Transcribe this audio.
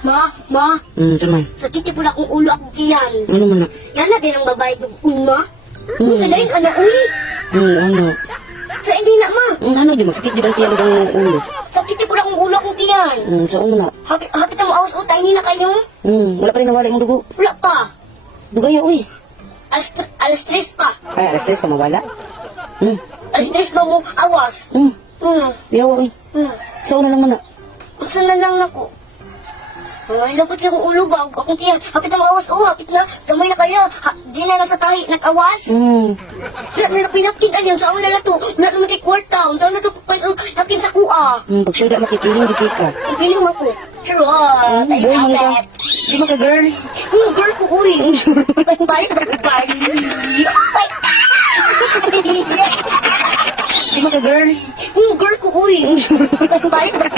Ma, ma, Hmm, samay. sakit po na akong ulo akong tiyan. Ano man na? Yan na din ang babae ng una. Hmm. Ang kalain ka na, uy. Hmm, ano? Sa hindi na, ma. Hmm, ano, di masakit di ba ang tiyan ulo? Sakit po na akong ulo akong tiyan. Hmm, saan mo na? Hapit, hapit ang awas o, tayo na kayo. Hmm, wala pa rin nawala yung dugo. Wala pa. Dugaya, uy. Alas, alas tres pa. Ay, alas tres ka mawala. Hmm, Alas tres pa mo awas. hmm, Hmm, biyawa, uy. hmm. Saan na lang man na? Buksan na lang ako. Ay, lapot ka kong ulo ba? Akong tiyan. Hapit ang awas. Oh, hapit na. Gamay na kayo. Ha, di na nasa tahi. Nag-awas. Hmm, Wala na pinapkin alyan. Saan na to? Wala naman kay kwarta. Saan na to? Napkin sa kuha. hmm, pag syuda makipiling, di ka. Ipiling mo ko. Sure, ah. Hmm, Tayo ka. hapit. Di ba ka, girl? Hmm, girl ko, uy. Bye, bye, bye. God! Di ba ka, girl? Hmm, girl ko, uy. Bye, bye,